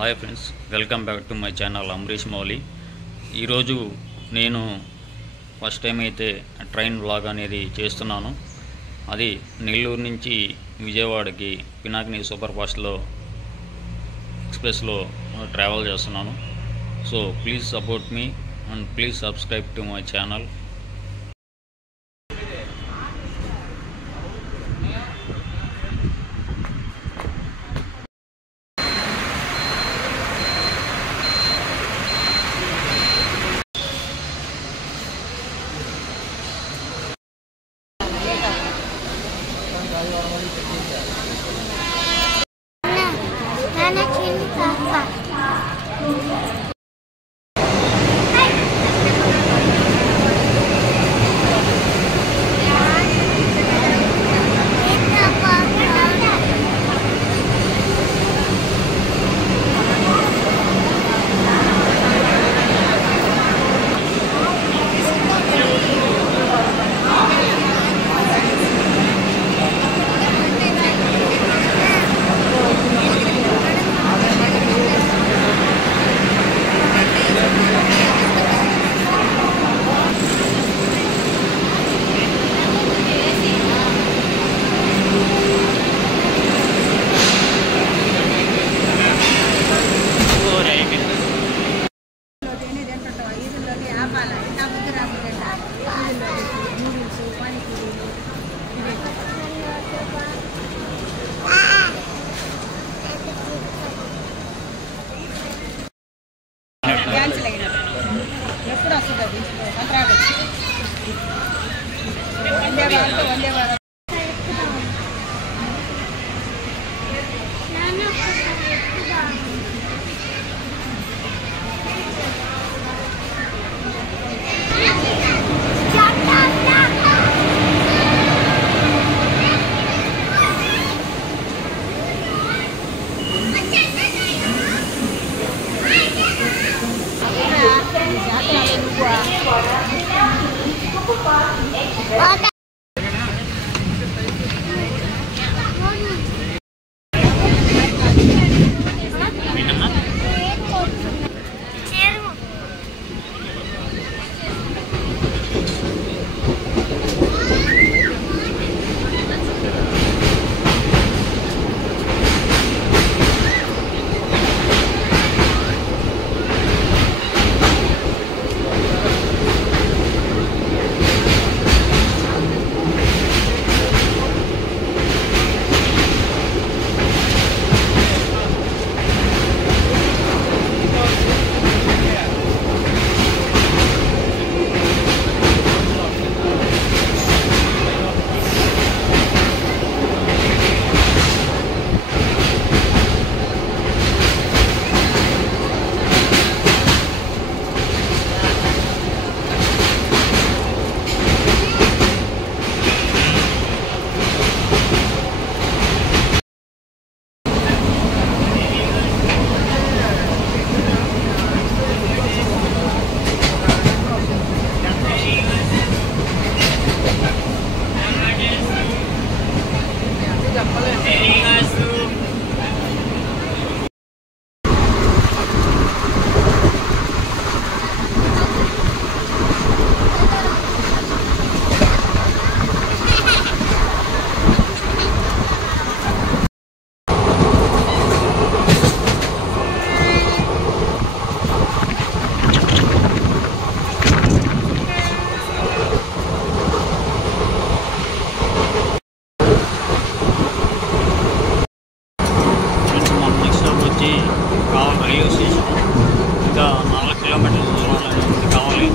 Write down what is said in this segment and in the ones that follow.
Hi friends, welcome back to my channel Amrish Mouli. ఈరోజు నేను first time అయితే ట్రైన్ వ్లాగ్ అనేది చేస్తున్నాను. అది నెల్లూరు నుంచి విజయవాడకి పినాకిని సూపర్ ఫాస్ట్లో ఎక్స్ప్రెస్లో ట్రావెల్ చేస్తున్నాను. So please support me and please subscribe to my channel. Railway station ఇంకా 4 కిలోమీటర్ల దూరంలో కావాలి.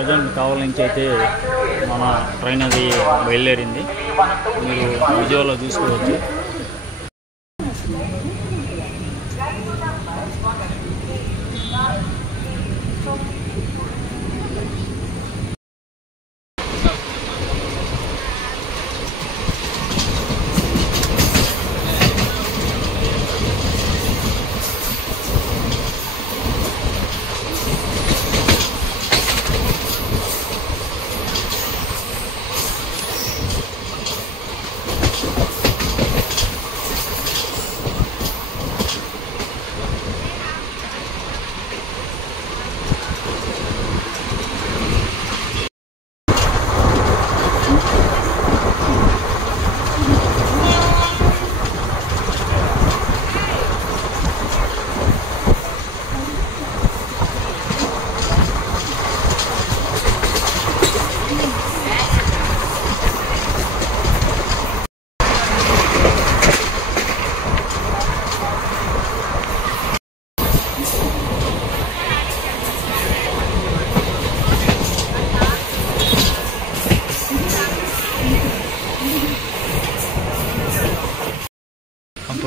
ప్రజెంట్ కావలి నుంచి అయితే మన ట్రైన్ అది బయలుదేరింది. మీరు విజువల్లో చూసుకోవచ్చు.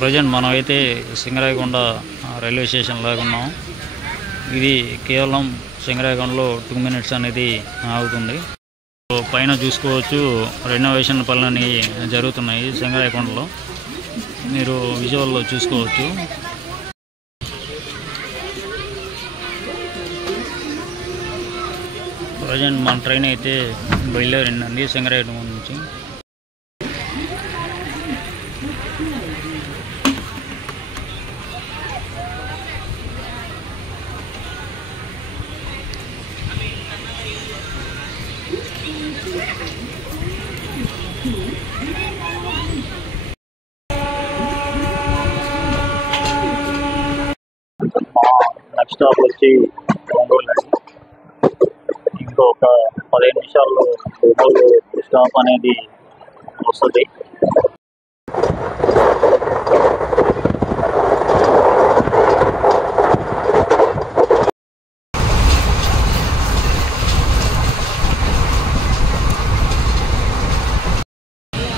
ప్రజెంట్ మనం అయితే సింగరాయకొండ రైల్వే స్టేషన్ లాగా ఉన్నాం. ఇది కేవలం సింగరాయకొండలో 2 minutes అనేది ఆగుతుంది. పైన చూసుకోవచ్చు రెనోవేషన్ పనులని జరుగుతున్నాయి సింగరాయకొండలో. మీరు విజువల్లో చూసుకోవచ్చు. ప్రజెంట్ మన ట్రైన్ అయితే బయలుదేరిందండి సింగరాయకొండ నుంచి. నెక్స్ట్ స్టాప్ వచ్చి ఒంగోలు అండి. ఇంకొక 15 నిమిషాల్లో ఒంగోలు స్టాప్ అనేది వస్తుంది.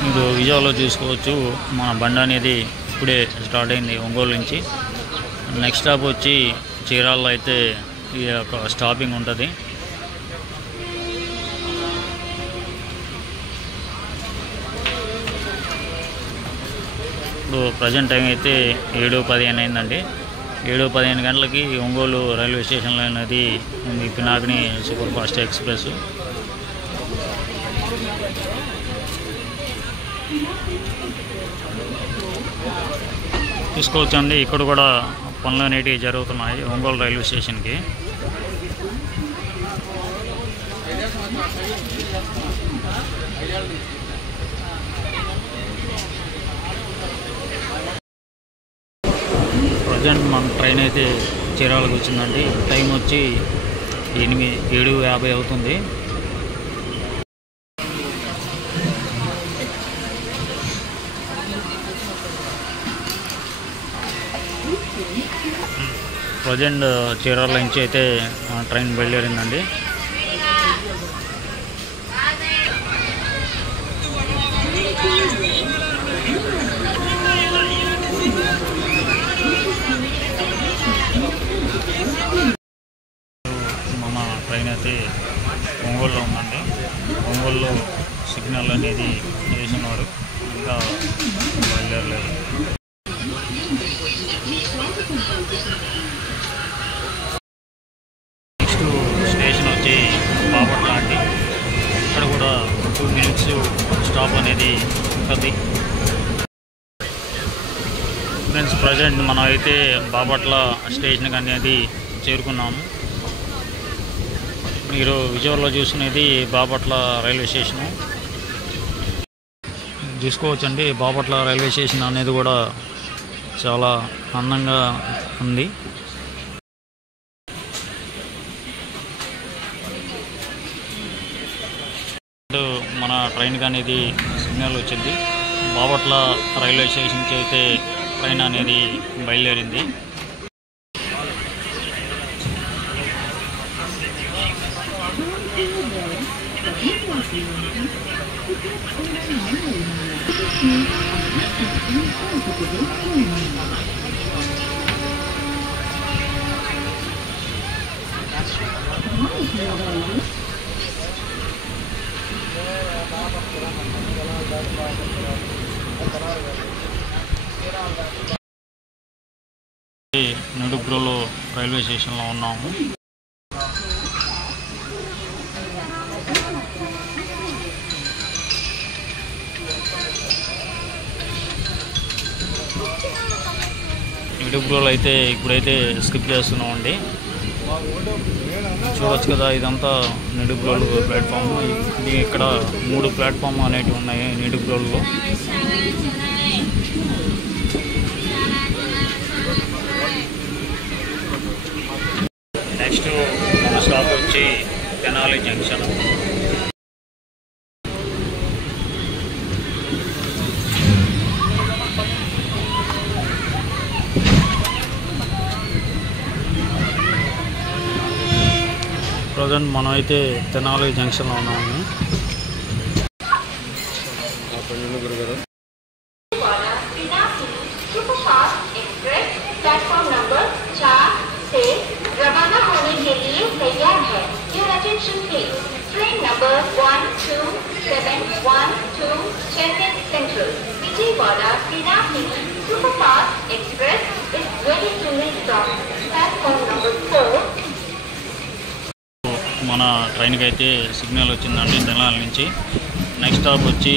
మీరు విజువల్లో చూసుకోవచ్చు మన బండి అనేది ఇప్పుడే స్టార్ట్ అయింది ఒంగోలు నుంచి. నెక్స్ట్ స్టాప్ వచ్చి చీరాల్లో అయితే ఈ యొక్క స్టాపింగ్ ఉంటుంది. ఇప్పుడు ప్రజెంట్ టైం అయితే 7:15 అయిందండి. 7:15 గంటలకి ఒంగోలు రైల్వే స్టేషన్లో అనేది ఉంది పినాకిని సూపర్ ఫాస్ట్ ఎక్స్ప్రెస్. చూసుకోవచ్చండి, ఇక్కడ కూడా పనులు అనేటివి జరుగుతున్నాయి ఒంగోలు రైల్వే స్టేషన్కి. ప్రజెంట్ మన ట్రైన్ అయితే చీరాలకు వచ్చిందండి. టైం వచ్చి 7:50 అవుతుంది. ప్రజెంట్ చీరాల నుంచి అయితే ట్రైన్ బయలుదేరిందండి. మన ట్రైన్ అయితే ఒంగోలులో ఉందండి. ఒంగోలులో సిగ్నల్ అనేది వేసినారు, ఇంకా బయలుదేరలేదు. స్టేషన్ వచ్చి బాపట్ల అండి. ఇక్కడ కూడా 2 minutes స్టాప్ అనేది ఉంటుంది. ఫ్రెండ్స్, ప్రజెంట్ మనం అయితే బాపట్ల స్టేషన్కి అనేది చేరుకున్నాము. మీరు విజువల్లో చూసుకునేది బాపట్ల రైల్వే స్టేషను. చూసుకోవచ్చండి, బాపట్ల రైల్వే స్టేషన్ అనేది కూడా చాలా అందంగా ఉంది. మన ట్రైన్కి అనేది సిగ్నల్ వచ్చింది. బాపట్ల రైల్వే స్టేషన్కి అయితే ట్రైన్ అనేది బయలుదేరింది. నిడుబ్రోలు రైల్వే స్టేషన్లో ఉన్నాము. నిడుబ్రోలు అయితే ఇప్పుడైతే స్కిప్ చేస్తున్నామండి. చూడొచ్చు కదా, ఇదంతా నిడుబ్రోలు ప్లాట్ఫామ్. ఇది ఇక్కడ 3 ప్లాట్ఫామ్ అనేటివి ఉన్నాయి నిడుబ్రోల్లో. నెక్స్ట్ మన స్టాప్ వచ్చి తెనాలి జంక్షన్. ప్రజెంట్ మనం అయితే తెనాలి జంక్షన్లో ఉన్నాము. प्लेटफॉर्म नंबर 4 से रवाना होने के लिए तैयार है. Your attention please. Train number 12712 Chennai Central, Vijayawada Pinaki Superfast Express is ready to leave stop. Platform number 4. మన ట్రైన్కి అయితే సిగ్నల్ వచ్చిందండి తెనాలి నుంచి. నెక్స్ట్ స్టాప్ వచ్చి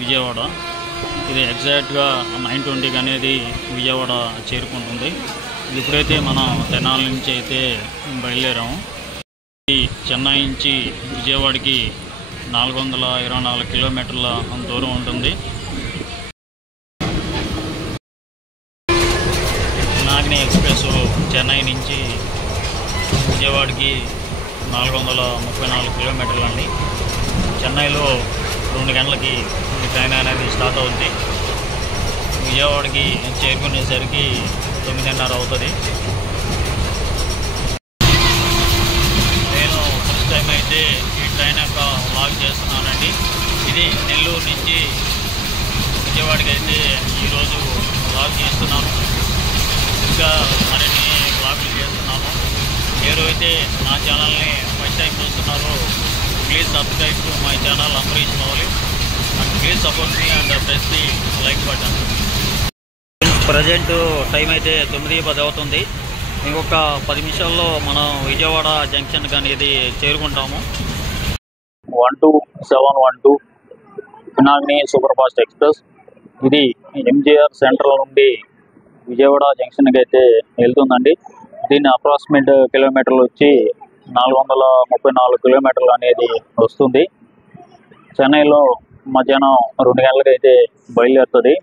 విజయవాడ. ఇది ఎగ్జాక్ట్గా 9:20 అనేది విజయవాడ చేరుకుంటుంది. ఇప్పుడైతే మనం తెనాలి నుంచి అయితే బయలుదేరాము. ఇది చెన్నై నుంచి విజయవాడకి 424 కిలోమీటర్ల దూరం ఉంటుంది. నాగిని ఎక్స్ప్రెస్ చెన్నై నుంచి విజయవాడకి 434 కిలోమీటర్లు అండి. చెన్నైలో 2 గంటలకి ఈ ట్రైన్ అనేది స్టార్ట్ అవుతుంది. విజయవాడకి చేరుకునేసరికి 9:30 అవుతుంది. నేను ఫస్ట్ టైం అయితే ఈ ట్రైన్ యొక్క వ్లాగ్ చేస్తున్నానండి. ఇది నెల్లూరు నుంచి విజయవాడకి అయితే ఈరోజు వ్లాగ్ చేస్తున్నాను. ఇంకా మరిన్ని వ్లాగులు చేస్తున్నాను. ఎవరైతే నా ఛానల్ని ఫస్ట్ టైం చూస్తున్నారో please subscribe to my channel Ambarish Mouli and please support me and press the like button. Present time అయితే 9:10 అవుతుంది. ఇంకొక 10 నిమిషాల్లో మనం విజయవాడ జంక్షన్కి అనేది చేరుకుంటాము. 12712 పినాకిని సూపర్ ఫాస్ట్ ఎక్స్ప్రెస్. ఇది ఎంజీఆర్ సెంట్రల్ నుండి విజయవాడ జంక్షన్కి అయితే వెళ్తుందండి. దీని అప్రాక్సిమేట్ కిలోమీటర్లు వచ్చి 434 కిలోమీటర్లు అనేది వస్తుంది. చెన్నైలో మధ్యాహ్నం 2 గంటలకు అయితే బయలుదేరుతుంది.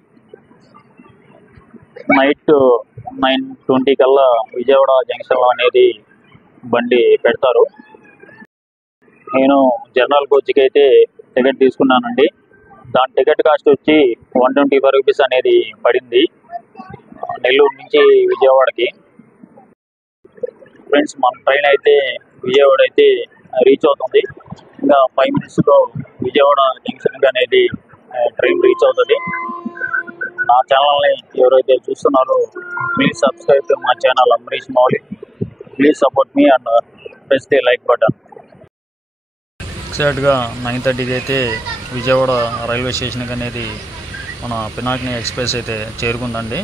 నైట్ 9:20 కల్లా విజయవాడ జంక్షన్లో అనేది బండి పెడతారు. నేను జనరల్ కోచ్కి అయితే టికెట్ తీసుకున్నానండి. దాని టికెట్ కాస్ట్ వచ్చి 125 రూపీస్ అనేది పడింది నెల్లూరు నుంచి విజయవాడకి. ఫ్రెండ్స్, మన ట్రైన్ అయితే విజయవాడ అయితే రీచ్ అవుతుంది. ఇంకా 5 మినిట్స్లో విజయవాడ జంక్షన్కి అనేది ట్రైన్ రీచ్ అవుతుంది. నా ఛానల్ని ఎవరైతే చూస్తున్నారో please subscribe to my channel Ambarish Mouli. Please support me and press the like button. ఎగ్జాక్ట్గా 9:30కి అయితే విజయవాడ రైల్వే స్టేషన్కి అనేది మన పినాకిని ఎక్స్ప్రెస్ అయితే చేరుకుందండి.